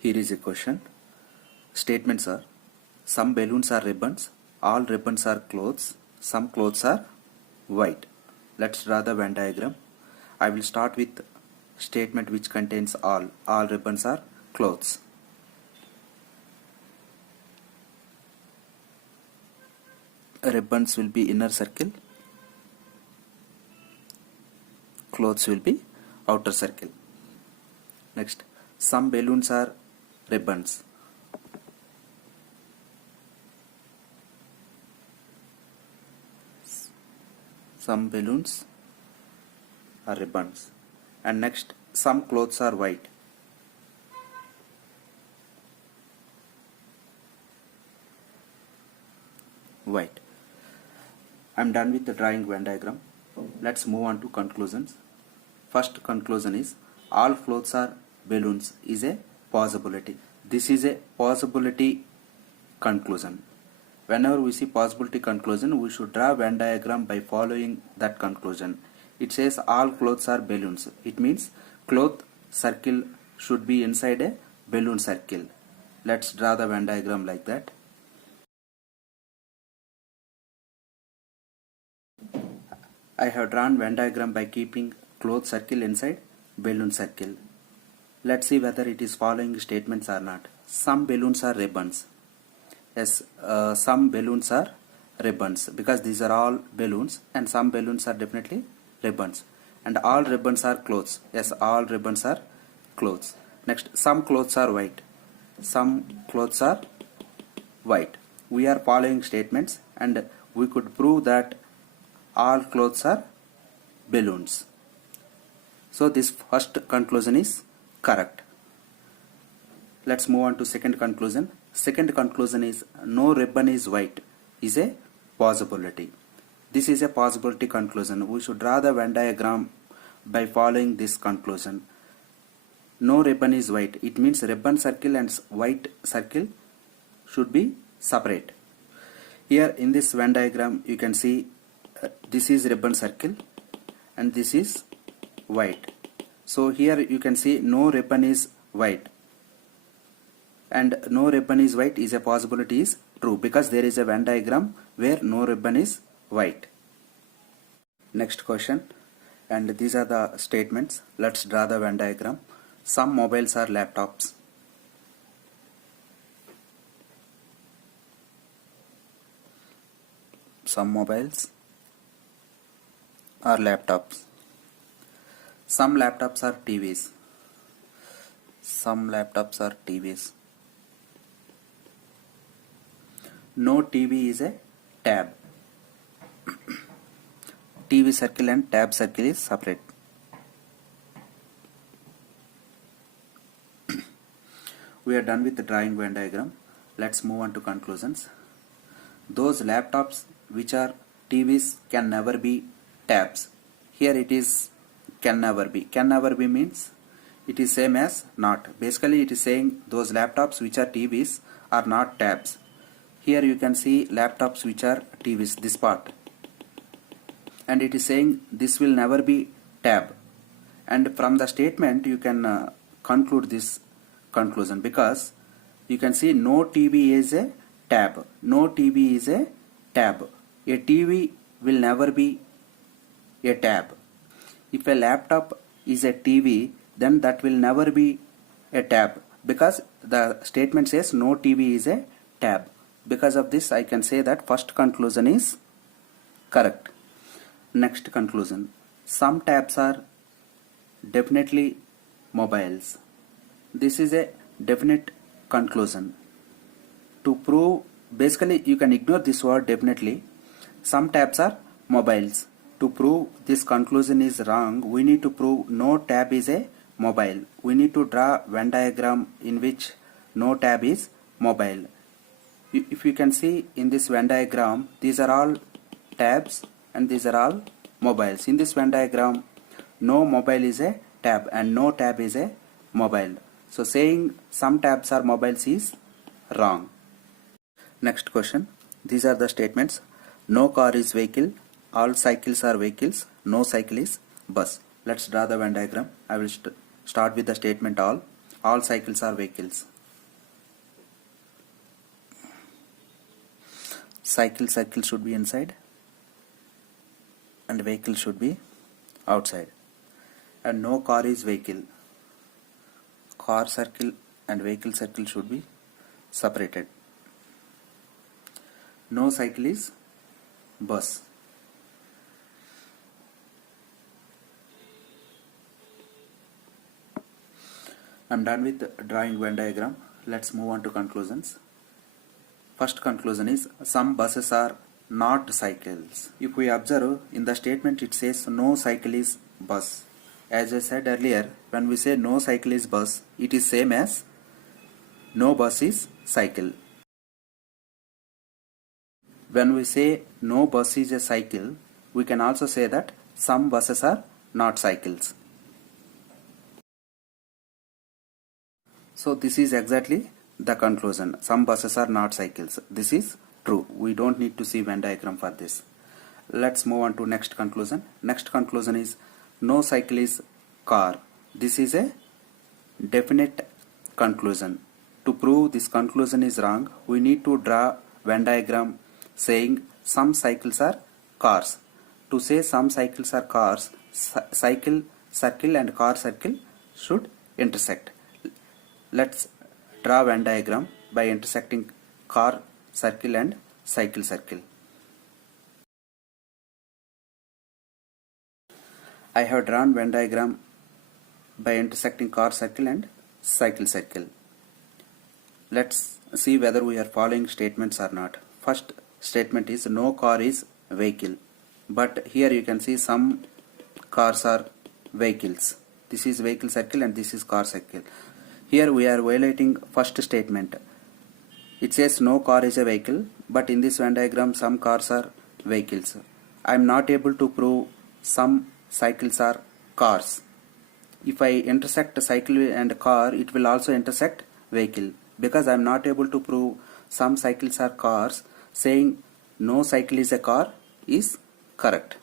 Here is a question. Statements are: some balloons are ribbons, all ribbons are clothes, some clothes are white. Let's draw the Venn diagram. I will start with statement which contains all. All ribbons are clothes. Ribbons will be inner circle, clothes will be outer circle. Next, some balloons are ribbons. Some balloons are ribbons. And next, some clothes are white. White. I'm done with the drawing Venn diagram. Let's move on to conclusions. First conclusion is all clothes are balloons is a possibility. This is a possibility conclusion. Whenever we see possibility conclusion, we should draw Venn diagram by following that conclusion. It says all clothes are balloons. It means cloth circle should be inside a balloon circle. Let's draw the Venn diagram like that. I have drawn Venn diagram by keeping cloth circle inside balloon circle. Let's see whether it is following statements or not. Some balloons are ribbons. Yes, some balloons are ribbons because these are all balloons, and some balloons are definitely ribbons. And all ribbons are clothes. Yes, all ribbons are clothes. Next, some clothes are white. Some clothes are white. We are following statements, and we could prove that all clothes are balloons. So this first conclusion is correct. Let's move on to second conclusion. Second conclusion is no ribbon is white is a possibility. This is a possibility conclusion. We should draw the Venn diagram by following this conclusion. No ribbon is white. It means ribbon circle and white circle should be separate. Here in this Venn diagram you can see this is ribbon circle and this is white. So here you can see no ribbon is white, and no ribbon is white is a possibility is true because there is a Venn diagram where no ribbon is white. Next question, and these are the statements. Let's draw the Venn diagram. Some mobiles are laptops. Some mobiles are laptops. Some laptops are TVs. Some laptops are TVs. No TV is a tab. TV circle and tab circle is separate. We are done with the drawing Venn diagram. Let's move on to conclusions. Those laptops which are TVs can never be tabs. Here it is can never be. Can never be means it is same as not. Basically it is saying those laptops which are TVs are not tabs. Here you can see laptops which are TVs, this part, and it is saying this will never be tab. And from the statement you can conclude this conclusion because you can see no TV is a tab. No TV is a tab. A TV will never be a tab. If a laptop is a TV, then that will never be a tab because the statement says no TV is a tab. Because of this I can say that first conclusion is correct. Next conclusion. Some tabs are definitely mobiles. This is a definite conclusion. To prove, basically you can ignore this word definitely. Some tabs are mobiles. To prove this conclusion is wrong, we need to prove no tab is a mobile. We need to draw Venn diagram in which no tab is mobile. If you can see in this Venn diagram, these are all tabs and these are all mobiles. In this Venn diagram, no mobile is a tab and no tab is a mobile. So saying some tabs are mobiles is wrong. Next question. These are the statements. No car is vehicle. All cycles are vehicles. No cycle is bus. Let's draw the Venn diagram. I will start with the statement all. all cycles are vehicles. Circle should be inside and vehicle should be outside. And no car is vehicle. Car circle and vehicle circle should be separated. No cycle is bus. I'm done with drawing Venn diagram. Let's move on to conclusions. First conclusion is some buses are not cycles. If we observe in the statement, it says no cycle is bus. As I said earlier, when we say no cycle is bus, it is same as no bus is cycle. When we say no bus is a cycle, we can also say that some buses are not cycles. So this is exactly the conclusion. Some buses are not cycles. This is true. We don't need to see Venn diagram for this. Let's move on to next conclusion. Next conclusion is no cycle is car. This is a definite conclusion. To prove this conclusion is wrong, we need to draw Venn diagram saying some cycles are cars. To say some cycles are cars, cycle circle and car circle should intersect. Let's draw Venn diagram by intersecting car circle and cycle circle. I have drawn Venn diagram by intersecting car circle and cycle circle. Let's see whether we are following statements or not. First statement is no car is vehicle, but here you can see some cars are vehicles. This is vehicle circle and this is car circle. Here we are violating first statement. It says no car is a vehicle, but in this Venn diagram some cars are vehicles. I am not able to prove some cycles are cars. If I intersect cycle and car, it will also intersect vehicle. Because I am not able to prove some cycles are cars, saying no cycle is a car is correct.